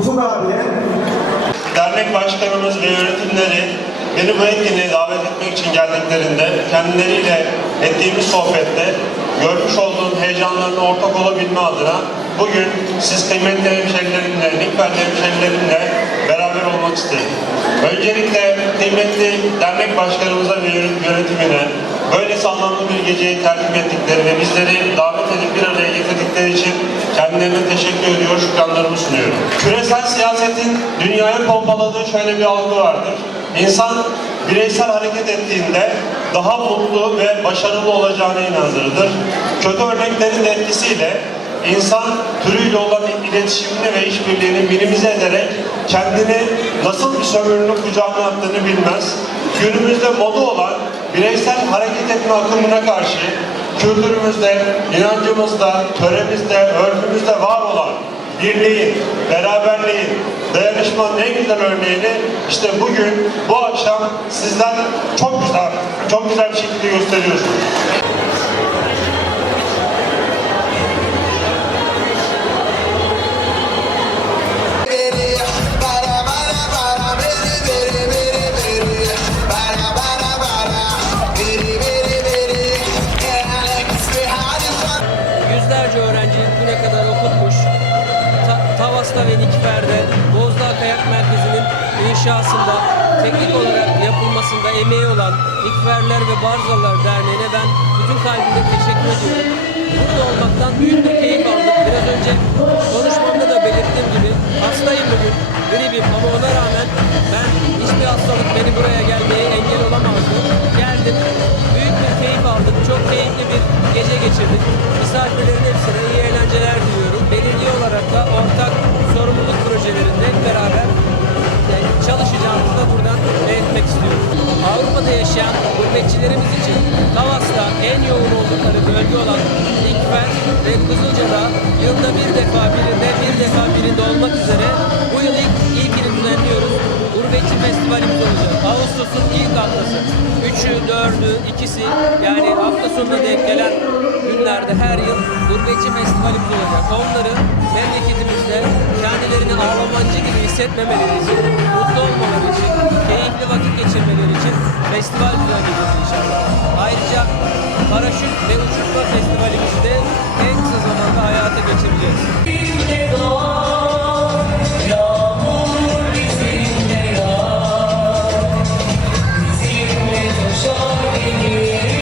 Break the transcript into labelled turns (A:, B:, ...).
A: abiye.
B: Dernek başkanımız ve yönetimleri beni bu etkinliğe davet etmek için geldiklerinde kendileriyle ettiğimiz sohbette görmüş olduğum heyecanlarına ortak olabilme adına bugün siz kıymetli hemşerilerimle, Nikfelli hemşerilerimle beraber olmak istedim. Öncelikle kıymetli dernek başkanımıza ve yönet- yönetimine böylesi anlamlı bir geceyi tertip ettikleri ve bizleri davet edip bir araya getirdikleri için kendilerine teşekkür ediyor, şükranlarımı sunuyorum. Küresel siyasetin dünyaya pompaladığı şöyle bir algı vardır. İnsan bireysel hareket ettiğinde daha mutlu ve başarılı olacağına inandırılır. Kötü örneklerin etkisiyle insan türüyle olan iletişimini ve işbirliğini minimize ederek kendini nasıl bir sömürünün kucağına attığını bilmez. Günümüzde moda olan bireysel hareket etme akımına karşı kültürümüzde, inancımızda, töremizde, örfümüzde var olan birliğin, beraberliğin, dayanışmanın en güzel örneğini işte bugün, bu akşam sizler çok güzel, çok güzel bir şekilde gösteriyorsunuz.
C: Yüzlerce öğrenci bugüne kadar okutmuş. Ta- Tavas'ta ve Nikfer'de Bozdağ Kayak Merkezi'nin inşasında teknik olarak yapılmasında emeği olan Nikferler ve Barzalar Derneği'ne ben bütün kalbimle teşekkür ediyorum. Burada olmaktan büyük bir keyif aldık. Biraz önce konuşmamda da belirttiğim gibi hastayım bugün. Gribim ama ona rağmen ben hiçbir hastalık beni buraya gurbetçilerimiz için Tavas'ta en yoğun oldukları bölge olan İkfer ve Kızılca'da yılda bir defa birinde bir defa birinde olmak üzere bu yıl ilk ilkini düzenliyoruz. Gurbetçi Festivalimiz olacak. Ağustos'un ilk haftası. Üçü, dördü, ikisi yani hafta sonuna denk gelen günlerde her yıl Gurbetçi Festivalimiz olacak. Onları memleketimizde kendilerini Almancı gibi hissetmemeleri için, mutlu olmaları için, keyifli vakit geçirmeleri için festival düzenleyeceğiz inşallah. Ayrıca paraşüt ve uçurtma festivalimizi de